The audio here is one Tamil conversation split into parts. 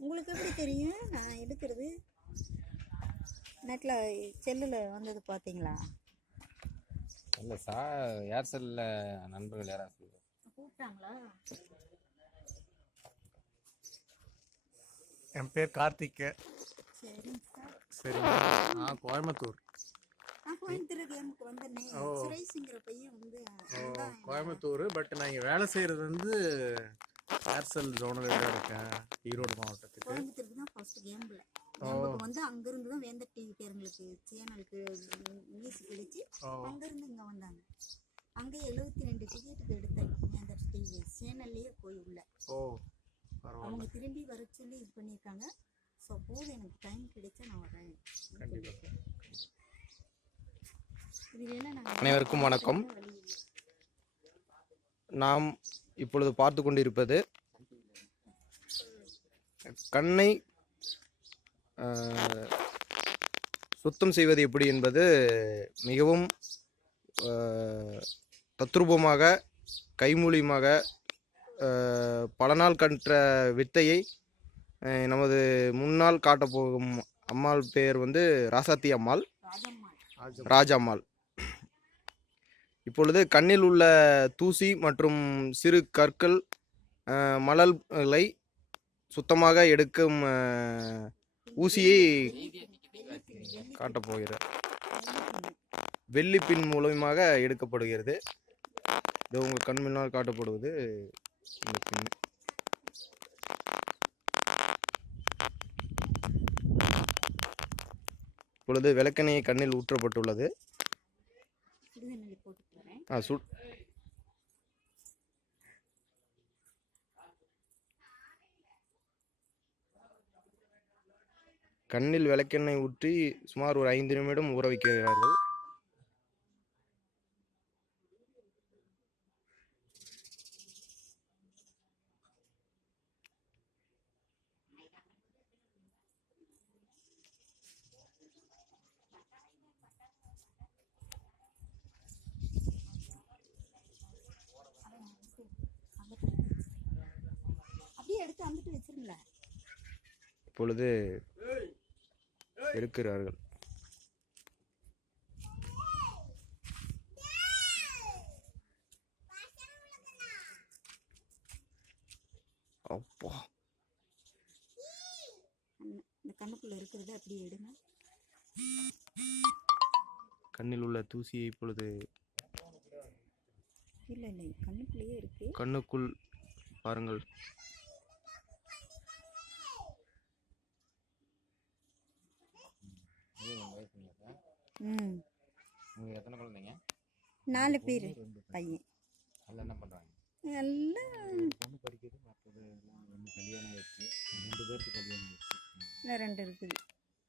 உங்களுக்கு எப்படி தெரியும்? நான் எடுக்கிறது நெட்டில் செல்லில் வந்தது பார்த்தீங்களா இல்லை சா ஏர்செல்லில் நண்பர்கள் யாராவது கூப்பிட்டாங்களா? என் பேர் கார்த்திக். சார். நான் கோயம்புத்தூர். கோயம்புத்தூர் பட் நான் இங்கே வேலை செய்கிறது வந்து ஏர்செல் ஜோனில் தான் இருக்கேன். ஈரோடு மாவட்டத்துக்கு. கோயம்புத்தூருக்கு தான் ஃபர்ஸ்ட் கேம்பில் வந்து அங்கேருந்து தான் வேந்தர் டிவி பேருங்களுக்கு சேனலுக்கு நியூஸ் கிடைச்சி அங்கேருந்து இங்கே வந்தாங்க. அங்கே எழுபத்தி ரெண்டு டிக்கெட்டுக்கு எடுத்தேன். வேந்தர் டிவி சேனல்லையே போய் உள்ள. ஓ அவங்க திரும்பி வர சொல்லி இது பண்ணியிருக்காங்க. ஸோ போதும் எனக்கு டைம் கிடைச்சா நான் வரேன். அனைவருக்கும் வணக்கம். நாம் இப்பொழுது பார்த்து கொண்டிருப்பது கண்ணை சுத்தம் செய்வது எப்படி என்பது மிகவும் தத்ரூபமாக கைமூலியமாக பல நாள் கற்ற வித்தையை நமது முன்னால் காட்டப்போகும் அம்மாள் பெயர் வந்து ராசாத்தி அம்மாள். ராஜம்மாள். ராஜம் ராஜம்மாள். இப்பொழுது கண்ணில் உள்ள தூசி மற்றும் சிறு கற்கள் மலல்களை சுத்தமாக எடுக்கும் ஊசியை காட்டப்போகிறார் வெள்ளி பின் மூலமாக எடுக்கப்படுகிறது. இது உங்கள் கண் முன்னால் காட்டப்படுவது இந்த பின் இப்பொழுது விளக்கெண்ணெய் கண்ணில் ஊற்றப்பட்டுள்ளது. ஆ சுட் கண்ணில் விளக்கெண்ணெய் ஊற்றி சுமார் ஒரு ஐந்து நிமிடம் ஊற வைக்கிறார்கள். எடுத்து வந்துட்டு வச்சிருங்களேன் இப்பொழுது எடுக்கிறார்கள் அப்பா. இந்த கண்ணுக்குள்ளே இருக்கிறத அப்படியே எடுங்க. கண்ணில் உள்ள தூசியை இப்பொழுது இல்லை இல்லை கண்ணுக்குள்ளேயே இருக்கு. கண்ணுக்குள் பாருங்கள். ம். உங்களுக்கு எத்தனை குழந்தைங்க? நாலு பேர் பையன். அதில் என்ன பண்ணுறாங்க எல்லாம் பொண்ணு படிக்கிறது மற்றது எல்லாம் ஒன்று கல்யாணம் ஆயிடுச்சு. ரெண்டு பேருக்கு கல்யாணம் ஆயிடுச்சு. ரெண்டு இருக்குது.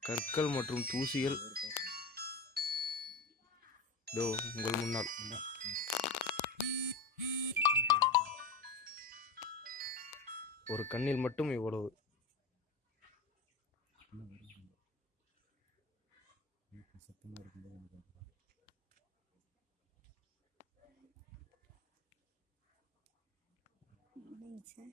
கற்கள் மற்றும் தூசிகள். இதோ உங்கள் முன்னால். ஒரு கண்ணில் மட்டும் இவ்வளவு. இல்லைங்க சார்?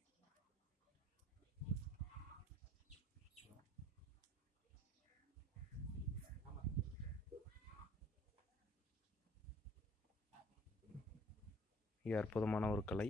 மிக அற்புதமான ஒரு கலை.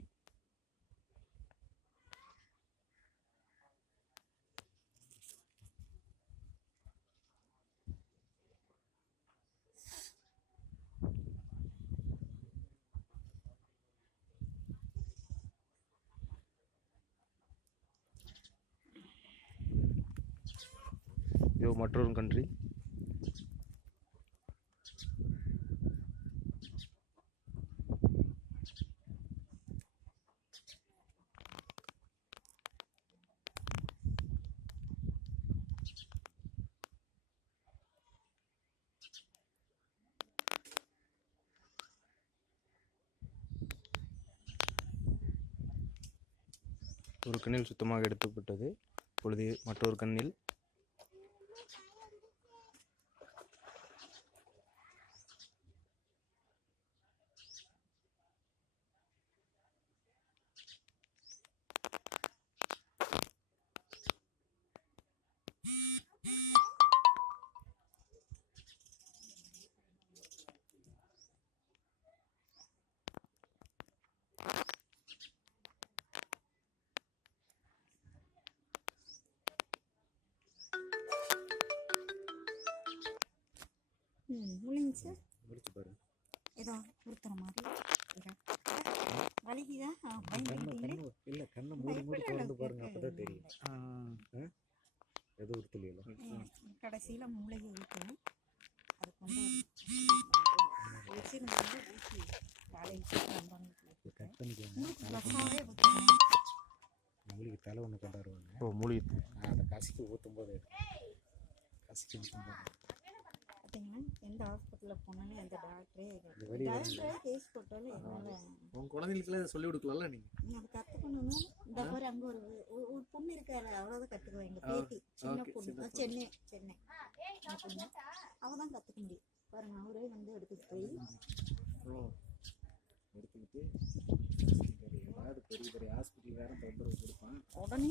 இதோ மற்றொரு கன்றி ஒரு கண்ணில் சுத்தமாக எடுத்துப்பட்டது இப்பொழுது மற்றொரு கண்ணில் இருந்துச்சு. முடிச்சு பாரு. ஏதோ உறுத்துற மாதிரி. வலிக்குதா? கண்ணு இல்ல கண்ணை மூடி மூடி திறந்து பாருங்க அப்பதான் தெரியும். எது உறுத்தலையில கடைசியில மூளையை ஊற்றணும் அது வச்சிருந்தாங்க ஊற்றி காலையில் கட் ஊற்றணும் மூலிகை தலை ஒன்று கொண்டாடுவாங்க. ஓ மூலிகை அதை கசிக்கு ஊற்றும் போது கசிக்கு ஊற்றும் போது பார்த்தீங்கன்னா எந்த ஹாஸ்பிட்டலில் போனாலும் எந்த டாக்டரே டாக்டரே கேஸ் போட்டாலும் என்னால் உங்க குழந்தைகளுக்குலாம் இதை சொல்லி கொடுக்கலாம்ல நீங்க நீங்க அதை கற்றுக்கணும்னா இந்த மாதிரி அங்கே ஒரு ஒரு பொண்ணு இருக்காரு அவ்வளோதான் கற்றுக்குவோம் எங்கள் பேத்தி. சின்ன பொண்ணு. சின்ன சென்னை பொண்ணு. அவள் தான் கற்றுக்க முடியும். பாருங்க அவரே வந்து எடுத்துட்டு போய் எடுத்துக்கிட்டு ஏதாவது பெரிய பெரிய ஹாஸ்பிட்டல் வேற தொந்தரவு கொடுப்பான். உடனே